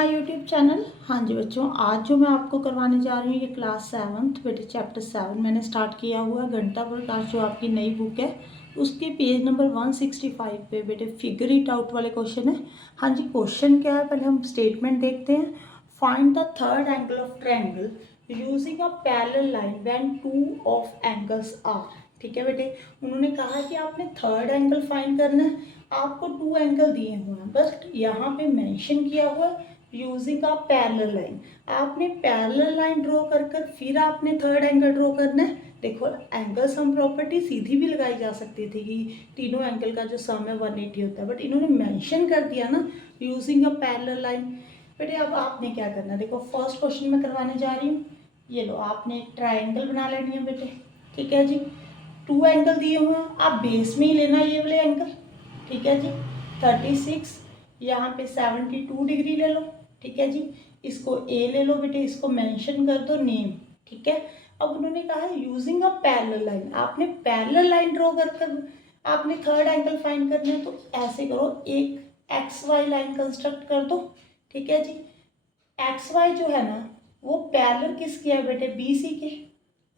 My YouTube channel. हाँ जी बच्चों, आज जो मैं आपको करवाने जा रही हूँ ये क्लास 7th बेटे चैप्टर 7 मैंने स्टार्ट किया हुआ है। घंटा प्रकाश जो आपकी नई बुक है उसके पेज नंबर 165 पे बेटे फिगर इट आउट वाले क्वेश्चन है। हाँ जी, क्वेश्चन क्या है पहले हम स्टेटमेंट देखते हैं। Find the third angle of triangle using a parallel line when two of angles are. ठीक है बेटे, उन्होंने कहा कि आपने थर्ड एंगल फाइंड करना है। आपको टू एंगल दिए हुए हैं, बस यहाँ पे मेंशन किया हुआ यूजिंग अ पैरेलल लाइन। आपने पैरेलल लाइन ड्रॉ कर फिर आपने थर्ड एंगल ड्रॉ करना है। देखो, एंगल सम प्रॉपर्टी सीधी भी लगाई जा सकती थी कि तीनों एंगल का जो सम है 180 होता है, बट इन्होंने मेंशन कर दिया ना यूजिंग अ पैरेलल लाइन। बेटे अब आपने क्या करना है, देखो फर्स्ट क्वेश्चन में करवाने जा रही हूँ। ये लो, आपने एक ट्राइंगल बना लेनी है बेटे। ठीक है जी, टू एंगल दिए हुए हैं, आप बेस में ही लेना ये वाले एंगल। ठीक है जी, 36 यहाँ पे 72 डिग्री ले लो। ठीक है जी, इसको ए ले लो बेटे, इसको मेंशन कर दो नेम। ठीक है, अब उन्होंने कहा है यूजिंग अ पैरेलल लाइन, आपने पैरेलल लाइन ड्रॉ कर आपने थर्ड एंगल फाइंड करना है। तो ऐसे करो, एक एक्स वाई लाइन कंस्ट्रक्ट कर दो। ठीक है जी, एक्स वाई जो है ना वो पैरेलल किसके है बेटे, बी सी के।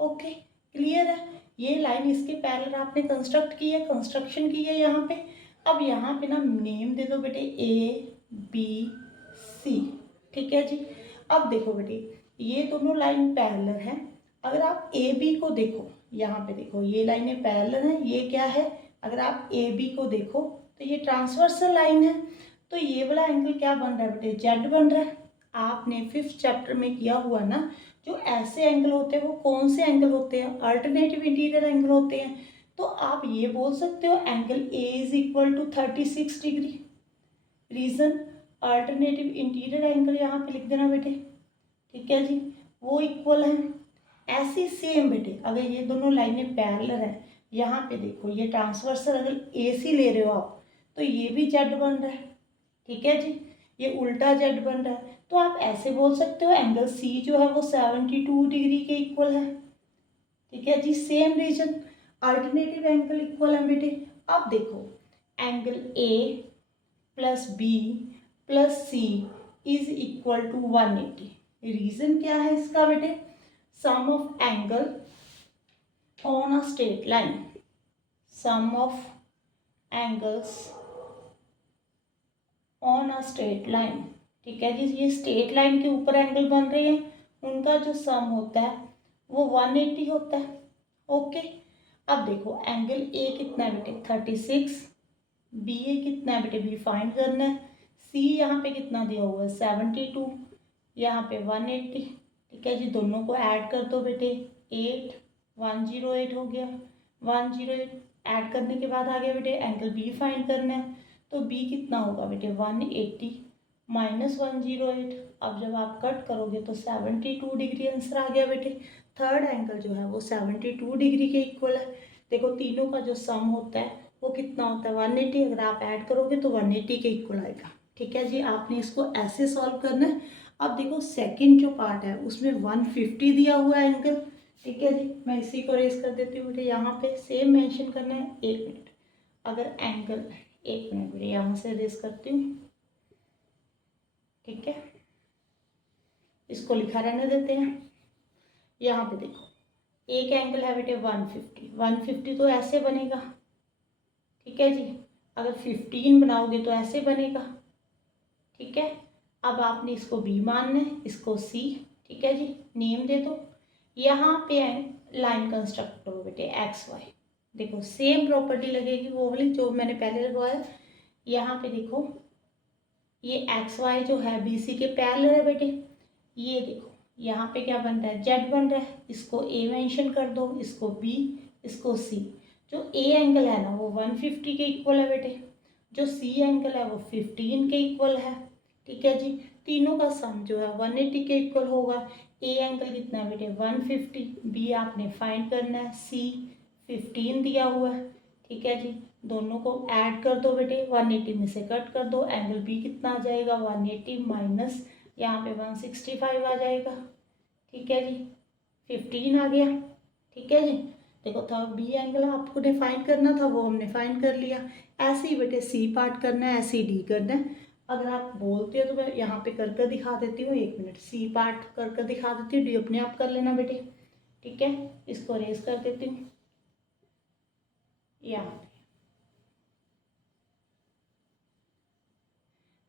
ओके, क्लियर है। ये लाइन इसके पैरेलल आपने कंस्ट्रक्ट की है, कंस्ट्रक्शन की है यहाँ पे। अब यहाँ पे ना नेम दे दो बेटे ए बी सी। ठीक है जी, अब देखो बेटे ये दोनों लाइन पैरेलल हैं। अगर आप ए बी को देखो, यहाँ पे देखो ये लाइनें पैरेलल हैं, ये क्या है, अगर आप ए बी को देखो तो ये ट्रांसवर्सल लाइन है। तो ये वाला एंगल क्या बन रहा है बेटे, जेड बन रहा है। आपने 5th चैप्टर में किया हुआ ना, जो ऐसे एंगल होते हैं वो कौन से एंगल होते हैं, अल्टरनेटिव इंटीरियर एंगल होते हैं। तो आप ये बोल सकते हो angle A is equal to 36 degree. Reason, alternative interior angle यहाँ पे लिख देना बेटे। ठीक है जी, वो इक्वल है। ऐसे सेम बेटे अगर ये दोनों लाइनें पैरेलल हैं, यहाँ पे देखो ये ट्रांसवर्सल अगर ए सी ले रहे हो आप तो ये भी जेड बन रहा है। ठीक है जी, ये उल्टा जेड बन रहा है। तो आप ऐसे बोल सकते हो एंगल सी जो है वो 72 डिग्री के इक्वल है। ठीक है जी, same reason, alternative angle equal है बेटे। अब देखो angle A plus B plus C is equal to 180। Reason क्या है इसका बेटे, sum of angle on a straight line, sum of angles on a straight line. ठीक है जी, ये स्ट्रेट लाइन के ऊपर एंगल बन रहे हैं, उनका जो सम होता है वो 180 होता है। ओके, अब देखो एंगल ए कितना है बेटे 36, बी ए कितना है बेटे, बी फाइंड करना है। सी यहाँ पे कितना दिया हुआ है 72, यहाँ पे 180। ठीक है जी, दोनों को ऐड कर दो बेटे, 8 108 हो गया। 108 ऐड करने के बाद आ गया बेटे एंगल बी फाइंड करना है। तो बी कितना होगा बेटे 180 माइनस 108। अब जब आप कट करोगे तो 72 डिग्री आंसर आ गया बेटे। थर्ड एंगल जो है वो 72 डिग्री के इक्वल है। देखो तीनों का जो सम होता है वो कितना होता है 180, अगर आप ऐड करोगे तो 180 के इक्वल आएगा। ठीक है जी, आपने इसको ऐसे सॉल्व करना है। अब देखो सेकंड जो पार्ट है उसमें 150 दिया हुआ है एंगल। ठीक है जी, मैं इसी को रेस कर देती हूँ बेटे, यहाँ पे सेम मेंशन करना है। 1 मिनट, अगर एंगल 1 मिनट बेटे यहाँ से रेस करती हूँ। ठीक है, इसको लिखा रहने देते हैं। यहाँ पे देखो एक एंगल है बेटे 150, 150 तो ऐसे बनेगा। ठीक है जी, अगर 15 बनाओगे तो ऐसे बनेगा। ठीक है, अब आपने इसको बी मानना है, इसको सी। ठीक है जी, नेम दे दो। यहाँ पे लाइन कंस्ट्रक्ट करो बेटे एक्स वाई। देखो सेम प्रॉपर्टी लगेगी वो वाली जो मैंने पहले लगवाया। यहाँ पे देखो ये एक्स वाई जो है बी सी के पैरेलल है बेटे। ये देखो यहाँ पे क्या बन रहा है, जेड बन रहा है। इसको ए मेंशन कर दो, इसको बी, इसको सी। जो ए एंगल है ना वो 150 के इक्वल है बेटे, जो सी एंगल है वो 15 के इक्वल है। ठीक है जी, तीनों का सम जो है 180 के इक्वल होगा। ए एंगल कितना है बेटे 150, बी आपने फाइंड करना है, सी 15 दिया हुआ है। ठीक है जी, दोनों को ऐड कर दो बेटे, 180 में से कट कर दो, एंगल बी कितना आ जाएगा 180 माइनस यहाँ पे 165 आ जाएगा। ठीक है जी, 15 आ गया। ठीक है जी, देखो था बी एंगल आपको ने फाइंड करना था वो हमने फाइंड कर लिया। ऐसे ही बेटे सी पार्ट करना है, ऐसे ही डी करना है। अगर आप बोलते हो तो मैं यहाँ पे कर कर दिखा देती हूँ। 1 मिनट, सी पार्ट कर कर दिखा देती हूँ, डी अपने आप कर लेना बेटे, ठीक है। इसको अरेज कर देती हूँ यहाँ पे।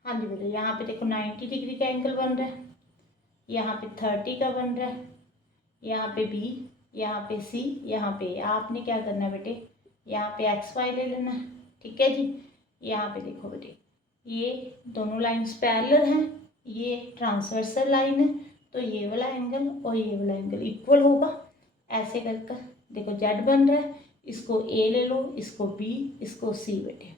हाँ जी बेटे, यहाँ पे देखो 90 डिग्री का एंगल बन रहा है, यहाँ पे 30 का बन रहा है, यहाँ पे बी, यहाँ पे सी, यहाँ पे आपने क्या करना है बेटे, यहाँ पे एक्स वाई ले लेना है, ठीक है जी। यहाँ पे देखो बेटे, ये दोनों लाइन्स पैरेलल हैं, ये ट्रांसवर्सल लाइन है, तो ये वाला एंगल और ये वाला एंगल इक्वल होगा। ऐसे कर कर देखो जेड बन रहा है, इसको ए ले लो, इसको बी, इसको सी बेटे।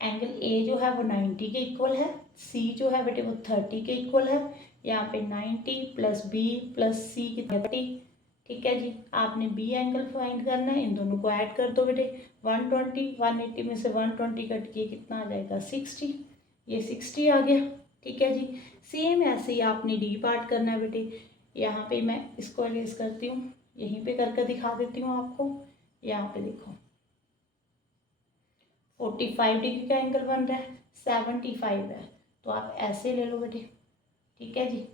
एंगल ए जो है वो 90 के इक्वल है, सी जो है बेटे वो 30 के इक्वल है। यहाँ पे 90 प्लस बी प्लस सी की 30, ठीक है जी। आपने बी एंगल फाइंड करना है, इन दोनों को ऐड कर दो बेटे। 120, 180 में से 120 कट के कितना आ जाएगा 60, ये 60 आ गया, ठीक है जी। सेम ऐसे ही आपने डी पार्ट करना है बेटे। यहाँ पे मैं इसको अरेज करती हूँ, यहीं पे करके दिखा देती हूँ आपको। यहाँ पे देखो 45 डिग्री का एंगल बन रहा है, 75 है, तो आप ऐसे ले लो बेटे, ठीक है जी।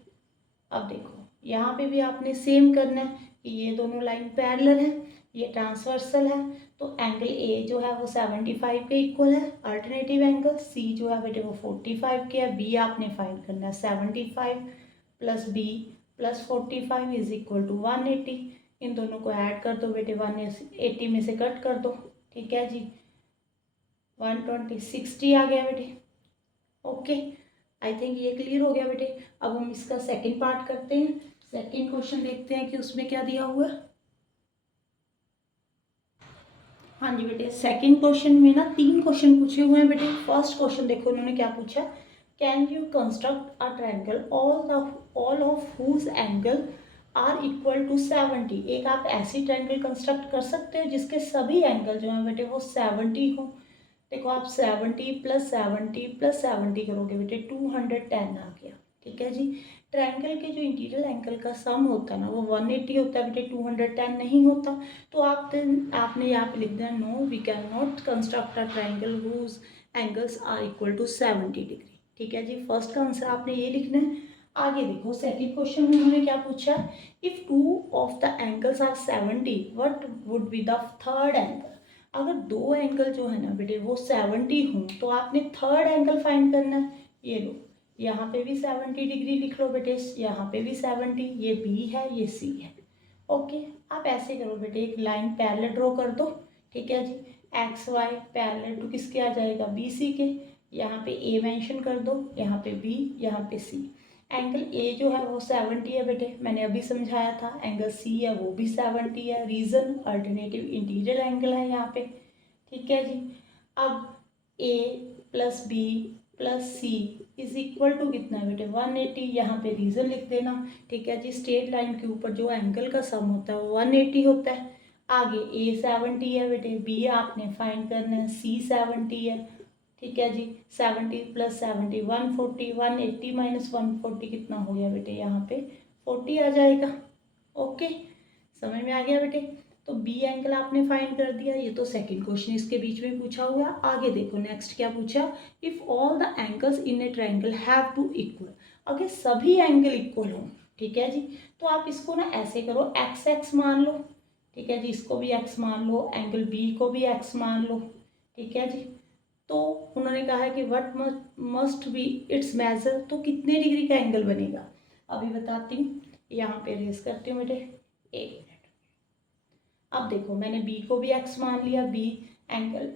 अब देखो यहाँ पे भी आपने सेम करना है कि ये दोनों लाइन पैरेलल है, ये ट्रांसवर्सल है, तो एंगल ए जो है वो 75 के इक्वल है, अल्टरनेटिव एंगल। सी जो है बेटे वो 45 के है, बी आपने फाइंड करना है 75 plus B plus 45 is equal to 180। इन दोनों को ऐड कर दो बेटे, 180 में से कट कर दो, ठीक है जी। 120, 60 आ गया बेटे, ओके। आई थिंक ये क्लियर हो गया बेटे। अब हम इसका सेकंड पार्ट करते हैं, सेकंड क्वेश्चन देखते हैं कि उसमें क्या दिया हुआ है। हाँ जी बेटे, सेकंड क्वेश्चन में ना 3 क्वेश्चन पूछे हुए हैं बेटे। फर्स्ट क्वेश्चन देखो उन्होंने क्या पूछा, can you construct a triangle all of whose angle are equal to 70। एक आप ऐसी ट्रायंगल कंस्ट्रक्ट कर सकते हो जिसके सभी एंगल जो हैं बेटे वो 70 हो। देखो आप 70 प्लस 70 प्लस 70 करोगे बेटे 210 आ गया, ठीक है जी। ट्रायंगल के जो इंटीरियर एंगल का सम होता है ना वो 180 होता है बेटे, 210 नहीं होता। तो आपने यहाँ पे लिख दिया no we can not construct a triangle whose angles are equal to 70 degree, ठीक है जी। फर्स्ट का आंसर आपने ये लिखना है। आगे देखो सेकंड क्वेश्चन में उन्होंने क्या पूछा, if two of the angles are 70 what would be the third angle. अगर 2 एंगल जो है ना बेटे वो 70 हों तो आपने थर्ड एंगल फाइंड करना है। ये लो, यहाँ पे भी 70 डिग्री लिख लो बेटे, यहाँ पे भी 70, ये बी है ये सी है, ओके। आप ऐसे करो बेटे, एक लाइन पैरेलल ड्रॉ कर दो, ठीक है जी। एक्स वाई पैरेलल टू किसके आ जाएगा, बी सी के। यहाँ पे ए मेंशन कर दो, यहाँ पे बी, यहाँ पे सी। एंगल ए जो है वो 70 है बेटे, मैंने अभी समझाया था। एंगल सी है वो भी 70 है, रीजन अल्टरनेटिव इंटीरियर एंगल है यहाँ पे, ठीक है जी। अब A plus B plus C is equal to कितना है बेटे 180, यहाँ पे रीजन लिख देना, ठीक है जी। स्ट्रेट लाइन के ऊपर जो एंगल का सम होता है वो 180 होता है। आगे ए 70 है बेटे, बी आपने फाइंड करना है, सी 70 है, ठीक है जी। 70 प्लस 70 140, 180 माइनस 140 कितना हो गया बेटे, यहाँ पे 40 आ जाएगा, ओके। समझ में आ गया बेटे। तो बी एंगल आपने फाइंड कर दिया। ये तो सेकंड क्वेश्चन इसके बीच में पूछा हुआ। आगे देखो नेक्स्ट क्या पूछा, if all the angles in a triangle have to equal. अगर सभी एंगल इक्वल हों, ठीक है जी, तो आप इसको ना ऐसे करो, एक्स एक्स मान लो, ठीक है जी। इसको भी एक्स मान लो, एंगल बी को भी एक्स मान लो, ठीक है जी। तो उन्होंने कहा है कि what must be its measure, तो कितने डिग्री का एंगल बनेगा अभी बताती हूँ। यहाँ पे रेस करती हूँ बेटे, एक मिनट। अब देखो मैंने बी को भी एक्स मान लिया, बी एंगल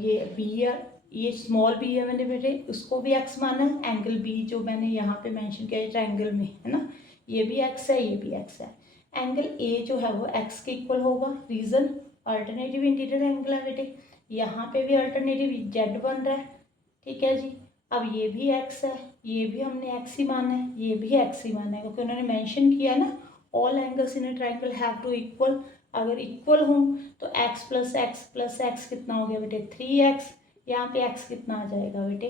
ये बी है, ये स्मॉल बी है मैंने बेटे उसको भी एक्स माना है। एंगल बी जो मैंने यहाँ पे मेंशन किया है ट्रायंगल में, है ना, ये भी एक्स है ये भी एक्स है। एंगल ए जो है वो एक्स के इक्वल होगा, रीजन अल्टरनेटिव इंटीरियर एंगल है बेटे। यहाँ पे भी अल्टरनेटिव जेड बन रहा है, ठीक है जी। अब ये भी एक्स है, ये भी हमने एक्स ही माना है, ये भी एक्स ही माना है, क्योंकि उन्होंने मेंशन किया ना all angles in a triangle have to equal. अगर इक्वल हों तो x प्लस एक्स कितना हो गया बेटे 3x। यहाँ पे x कितना आ जाएगा बेटे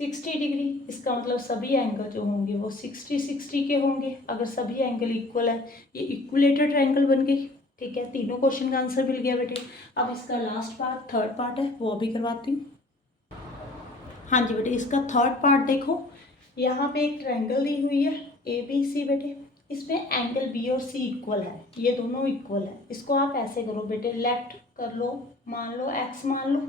60 डिग्री। इसका मतलब सभी एंगल जो होंगे वो 60 के होंगे अगर सभी एंगल इक्वल है। ये इक्वलेटेड ट्रायंगल बन गई, ठीक है। तीनों क्वेश्चन का आंसर मिल गया बेटे। अब इसका लास्ट पार्ट थर्ड पार्ट है वो अभी करवाती हूँ। हाँ जी बेटे, इसका थर्ड पार्ट देखो, यहाँ पे एक ट्रायंगल दी हुई है ए बी सी बेटे, इसमें एंगल बी और सी इक्वल है, ये दोनों इक्वल है। इसको आप ऐसे करो बेटे, लेफ्ट कर लो, मान लो एक्स मान लो,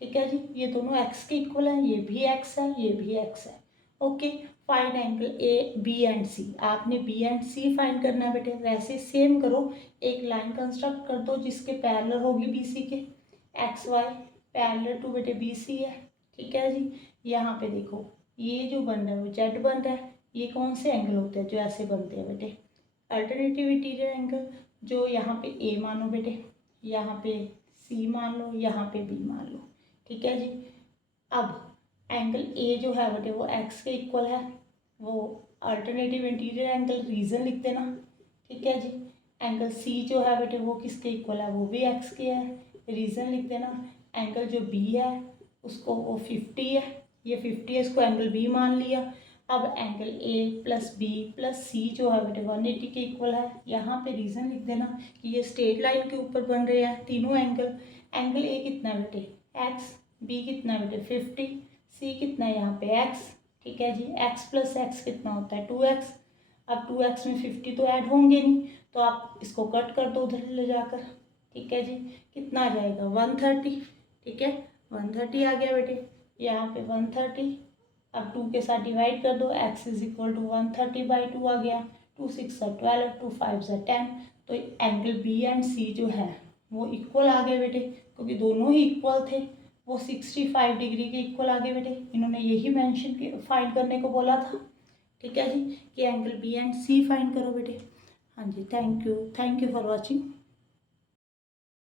ठीक है जी, ये दोनों एक्स के इक्वल है, ये भी एक्स है, ये भी एक्स है। Okay, find angle A B and C, आपने बी एंड सी फाइंड करना है बेटे। वैसे सेम करो, एक लाइन कंस्ट्रक्ट कर दो जिसके पैरेलल होगी बी सी के, एक्स वाई पैरेलल टू बेटे बी सी है, ठीक है जी। यहाँ पे देखो, ये जो बन रहा है वो जेड बन रहा है, ये कौन से एंगल होते हैं जो ऐसे बनते हैं बेटे, अल्टरनेटिव इंटीरियर एंगल, जो यहाँ पे ए मानो बेटे, यहाँ पे सी मान लो, यहाँ पे बी मान लो, ठीक है जी। अब एंगल ए जो है बेटे वो एक्स के इक्वल है, वो अल्टरनेटिव इंटीरियर एंगल रीजन लिख देना, ठीक है जी। एंगल सी जो है बेटे वो किसके इक्वल है, वो भी एक्स के है, रीजन लिख देना। एंगल जो बी है उसको वो 50 है, ये 50 है, इसको एंगल बी मान लिया। अब angle A plus B plus C जो है बेटे 180 के इक्वल है, यहाँ पे रीजन लिख देना कि ये स्ट्रेट लाइन के ऊपर बन रहे हैं तीनों एंगल। एंगल ए कितना है बेटे एक्स, बी कितना है बेटे 50, सी कितना है यहाँ पे एक्स, ठीक है जी। एक्स प्लस एक्स कितना होता है 2x, अब 2x में 50 तो ऐड होंगे नहीं, तो आप इसको कट कर दो उधर ले जाकर, ठीक है जी। कितना आ जाएगा 130, ठीक है 130 आ गया बेटे, यहाँ पे 130। अब 2 के साथ डिवाइड कर दो, x इज इक्वल टू 130/2 आ गया, 2 6 12, 2 5 10। तो एंगल बी एंड सी जो है वो इक्वल आ गए बेटे, क्योंकि दोनों ही इक्वल थे, वो 65 डिग्री के इक्वल आ गए बेटे। इन्होंने यही मेंशन फाइंड करने को बोला था, ठीक है जी, कि angle B and C find करो बेटे। हाँ जी, थैंक यू फॉर वॉचिंग।